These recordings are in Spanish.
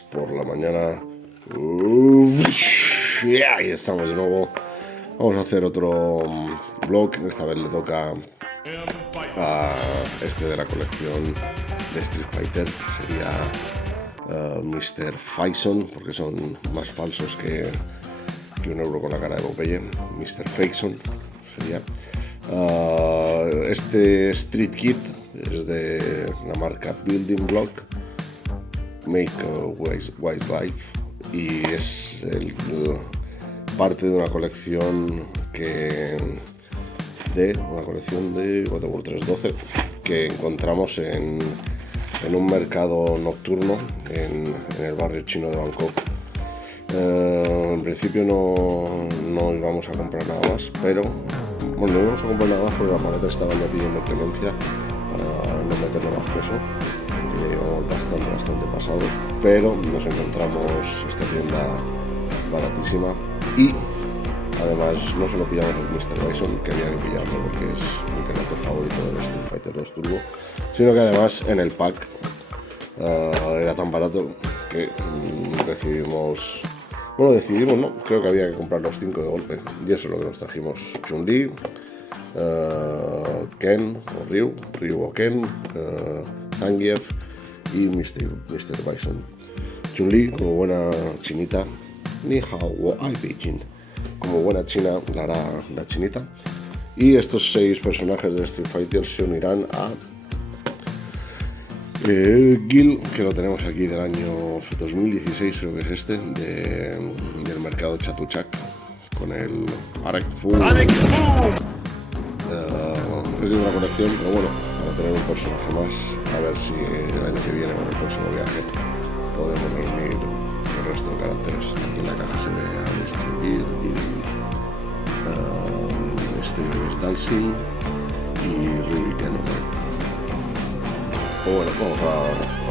lunes por la mañana. Ahí estamos de nuevo. Vamos a hacer otro vlog. Esta vez le toca a este de la colección de Street Fighter. Sería Mr. Faison, porque son más falsos que un euro con la cara de Popeye. Mr. Faison sería. Este Street Kit es de la marca Building Block, Make a Wise Life, y es parte de una colección de 4x312 que encontramos en un mercado nocturno en el barrio chino de Bangkok. En principio no íbamos a comprar nada más, pero bueno, no íbamos a comprar nada más porque las maletas estaban ya pidiendo clemencia para no meterle más peso, porque íbamos bastante pasados, pero nos encontramos esta tienda baratísima y además no solo pillamos el Mr. Bison, que había que pillarlo porque es mi carácter favorito del Street Fighter 2 Turbo, sino que además en el pack era tan barato que decidimos, no, creo que había que comprar los 5 de golpe, y eso es lo que nos trajimos: Chun-Li, Ken o Ryu o Ken, Zangief y Mr. Bison. Chun-Li, como buena chinita, Ni Hao wo Ai Beijing, como buena china la hará la chinita, y estos 6 personajes de Street Fighter se unirán a Gil, que lo tenemos aquí del año 2016, creo que es este, del mercado Chatuchak, con el Arek Fu. Es de otra colección, pero bueno, para tener un personaje más, a ver si el año que viene, con el próximo viaje, podemos reunir el resto de caracteres. Aquí en la caja se ve a Mr. Gil, Mr. Dalsin y Rubiken. Bueno, vamos a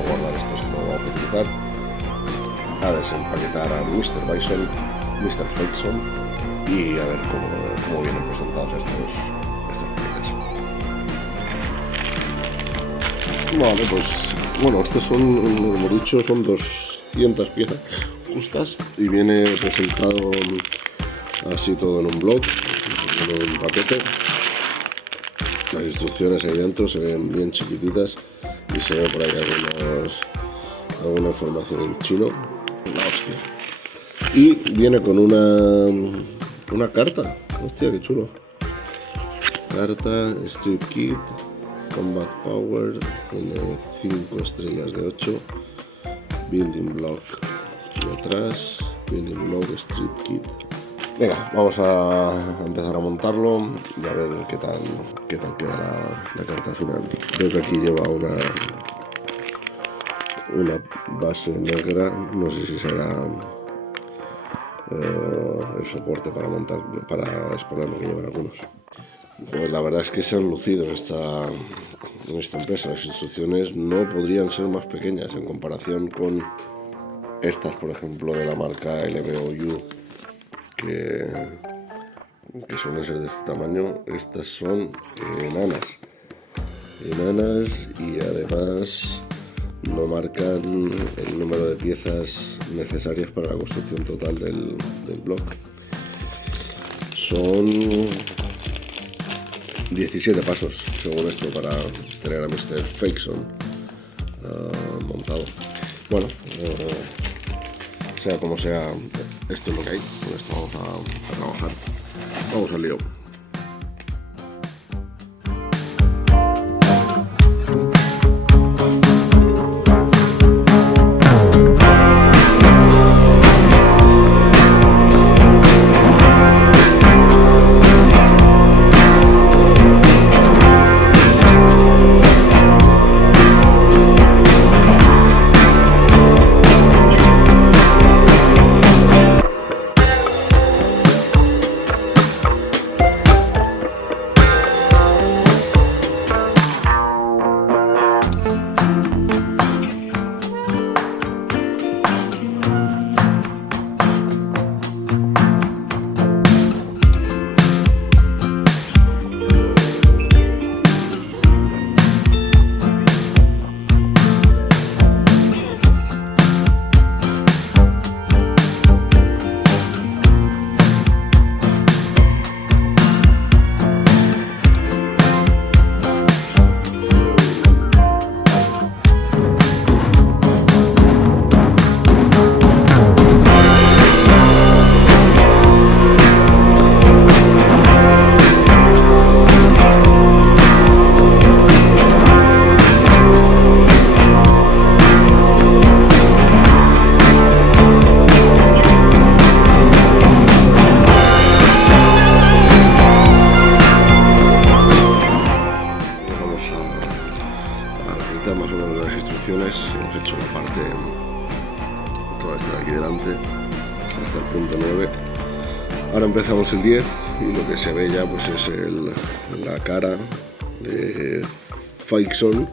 guardar estos que no vamos a utilizar, a desempaquetar a Mr. Bison, Mr. Faison, y a ver cómo vienen presentados estas piezas. Vale, pues bueno, estos son, como hemos dicho, son 200 piezas justas y viene presentado así todo en un blog, en un paquete. Las instrucciones ahí dentro se ven bien chiquititas y se ve por ahí alguna información en chino. La hostia. Y viene con una carta. Hostia, qué chulo. Carta, Street Kit, Combat Power, tiene 5 estrellas de 8, Building Block y atrás, Building Block, Street Kit. Venga, vamos a empezar a montarlo y a ver qué tal queda la carta final. Creo que aquí lleva una base negra, no sé si será el soporte para montar, para exponer lo que llevan algunos. Pues la verdad es que se han lucido en esta empresa. Las instrucciones no podrían ser más pequeñas en comparación con estas, por ejemplo, de la marca LBOU, que suelen ser de este tamaño. Estas son enanas y además no marcan el número de piezas necesarias para la construcción total del block. Son 17 pasos según esto para tener a Mr. Faison montado. Bueno, sea como sea, esto es lo que hay. Con esto vamos a trabajar. Vamos al lío. todo esto de aquí delante hasta el punto 9. Ahora empezamos el 10 y lo que se ve ya pues es la cara de Faison,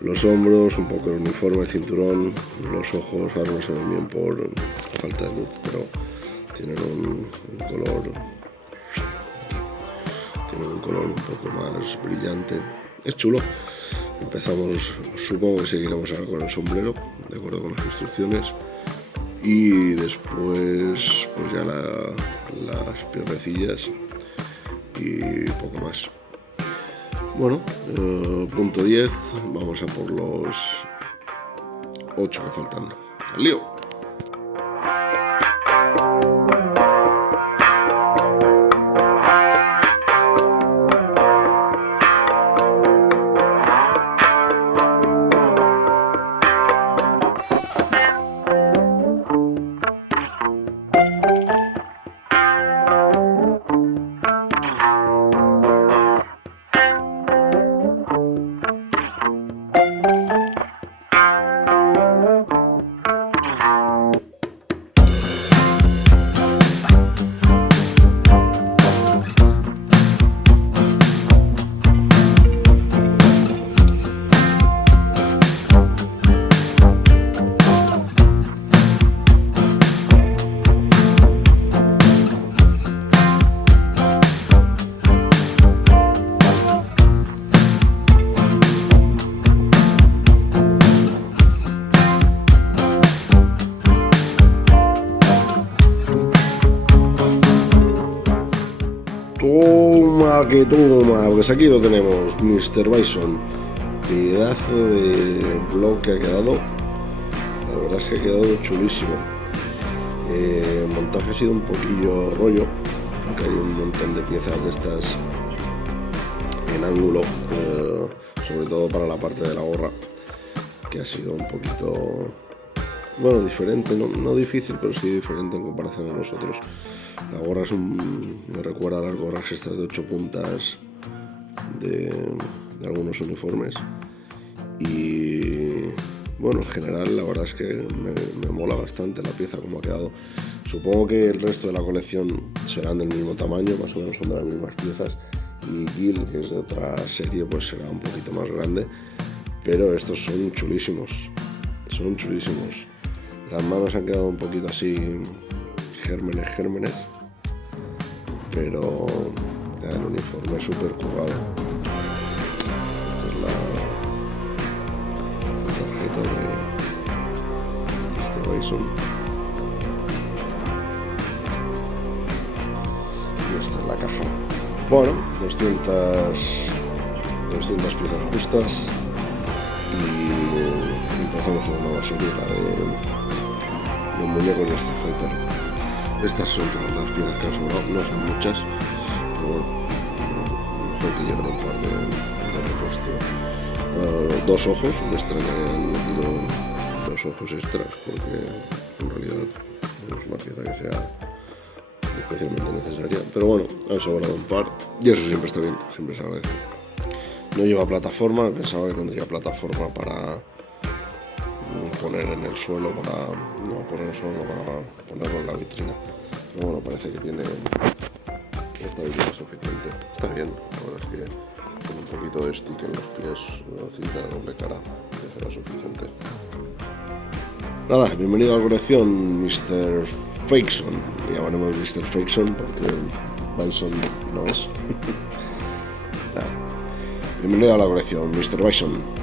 los hombros, un poco el uniforme, el cinturón, los ojos. Ahora no se ven bien por la falta de luz, pero tienen un color un poco más brillante. Es chulo. Empezamos, supongo que seguiremos ahora con el sombrero, de acuerdo con las instrucciones, y después pues ya las piernecillas y poco más. Bueno, punto 10, vamos a por los 8 que faltan. ¡Al lío! Toma que toma, pues aquí lo tenemos, Mr. Bison. Pedazo de blog que ha quedado. La verdad es que ha quedado chulísimo. El montaje ha sido un poquillo rollo, porque hay un montón de piezas de estas en ángulo, sobre todo para la parte de la gorra, que ha sido un poquito, bueno, diferente, no difícil, pero sí diferente en comparación a los otros. La gorra me recuerda a las gorras estas de 8 puntas de algunos uniformes. Y bueno, en general la verdad es que me mola bastante la pieza como ha quedado. Supongo que el resto de la colección serán del mismo tamaño, más o menos son de las mismas piezas. Y Gil, que es de otra serie, pues será un poquito más grande. Pero estos son chulísimos. Son chulísimos. Las manos han quedado un poquito así, gérmenes. Pero el uniforme es súper currado. Esta es la tarjeta de este Bison. Y esta es la caja. Bueno, 200 piezas justas. Y empezamos una nueva serie, la de los muñecos de Street Fighter. Estas son todas las piezas que han sobrado, no son muchas, pero mejor que lleguen un par de repuesto. 2 ojos, me extraña que hayan metido 2 ojos extras, porque en realidad no es una pieza que sea especialmente necesaria, pero bueno, han sobrado un par, y eso siempre está bien, siempre se agradece. No lleva plataforma, pensaba que tendría plataforma para poner en el suelo, para ponerlo en la vitrina, pero bueno, parece que tiene estabilidad suficiente. Está bien, la verdad es que con un poquito de stick en los pies, una cinta de doble cara, que será suficiente. Nada, bienvenido a la colección Mr. Faison. Le llamaremos Mr. Faison porque Bison no es. Nada. Bienvenido a la colección Mr. Bison.